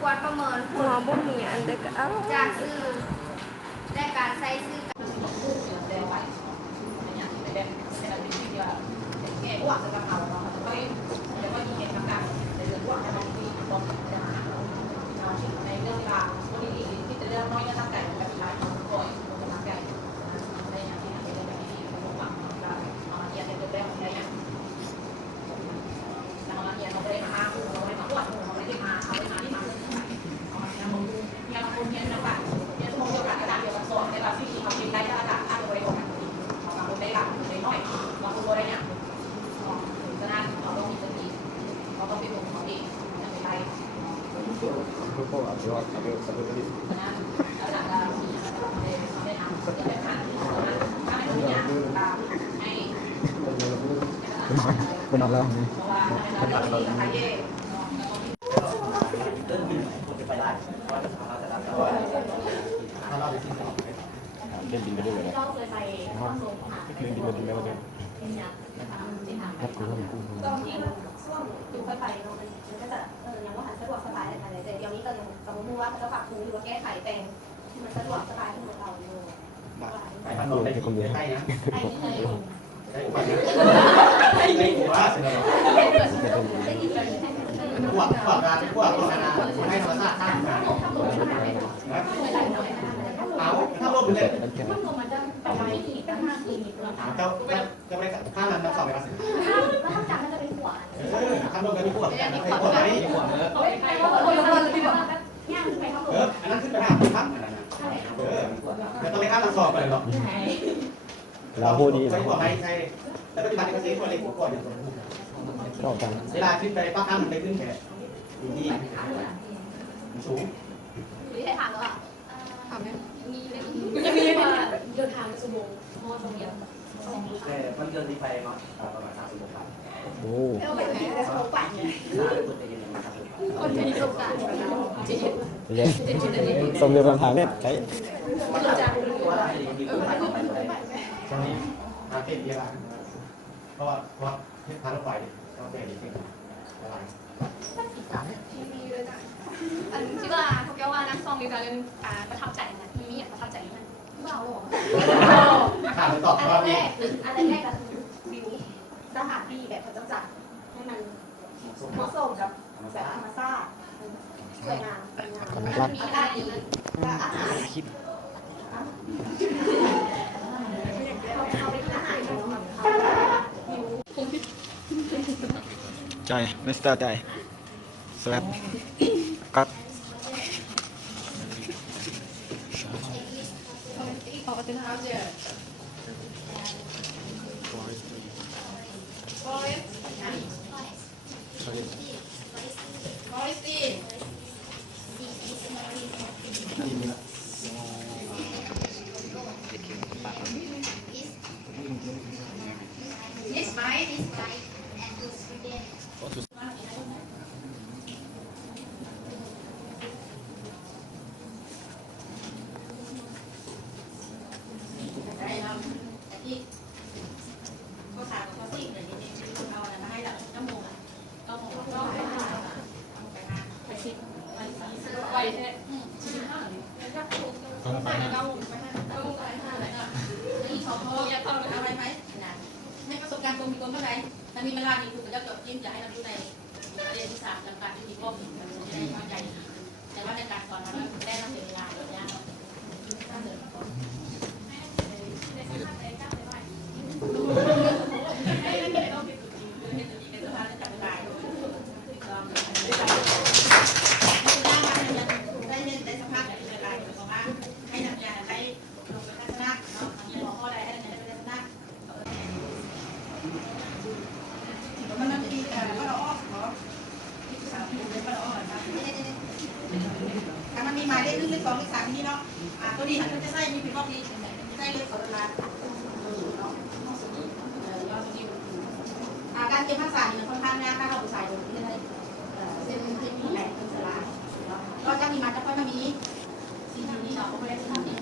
กวดประเมินผ หัว ล บุ้มีอันเด็กเอา จากซื้อและการใช้ซื้อ เป็นออกแล้วนี่เล่นดินไปด้วยเลยเล่นดินไปด้วยเลยรับกูรับกูตอนที่ช่วงอยู่ค่อยไปมันก็จะยังว่าหันสะดวกสบายอะไรแต่เดี๋ยวนี้ก็ยังสมมติว่าเขาจะปรับปรุงหรือว่าแก้ไขแต่งที่มันสะดวกสบายขึ้นของเราอยู่ไปพันโดนได้คนเดียวไอ้ไม่หัวเสร็จแล้วพวกราเป็นพวกโฆษณาให้ธรรมชาติสร้างมาเอาถ้าลบไปเลยมันจะประมาณอีกตั้ง5 ปีเจ้าจะไปข้างนั้นมาสอบไปภาษีแล้วต้องจำมันจะเป็นหัวข้างลบกันมีพวกกันให้พวกไหนอันนั้นขึ้นไปห้าพันแต่ต้องไปข้ามมาสอบไปหรอกเราพูดดี ใช้พวกไหนใช่แล้วปัจจุบันก็ใช้พวกอะไรพวกก่อนก็จังเวลาขึ้นไปป้าข้ามมันไปขึ้นแค่ดีสูงไม่ใช่ถามแล้วอ่ะถามไหมมีเดินทางไปชั่วโมงพอชั่วโมงเดียวแต่มันเดินดีไปเนาะประมาณ30 โลครับโอ้แล้วแบบนี้ก็โชว์ปั่นเนี่ยคนมีประสบการณ์เลยสมเด็จพระทางเนี่ยใช้ตอนนี้มาเก็บเยอะเพราะว่าทางรถไฟต้องเปลี่ยนจริงอะไรที่ว่าเขาแก้ว่านักซ้อมมีการเล่นประทับใจนะมีอย่างประทับใจมันเบาหรอถามตอบว่านี่อะไรแรกก็คือวิวสถานที่แบบเขาจะจัดให้มันเหมาะสมกับแบบธรรมชาติสวยงามมีอะไรดีและอาหารคิดใจมิสเตอร์ใจสลับกัดให้ประสบการณ์ตรงมีตรงเท่าไหร่ถ้ามีเวลามีคุณก็จะจดจิ้มจะให้เราดูในเรียนที่3จำกัดที่มีข้อมูลมันจะได้เข้าใจแต่ว่าในการสอนเราได้ต้องเสียเวลาอย่างนี้มันมีหมายเลข1 เลข 2 เลข 3นี่เนาะตัวนี้มันจะใส่มีผิดข้อนี้ใส่เลขขอตลาดการเก็บภาษาเนี่ยค่อนข้างยากถ้าเราใส่ลงที่ได้เส้นมีแหล่งเป็นสลายก็จะมีมาจะค่อยมามีสิ่งนี้เราก็ไม่ได้ทำ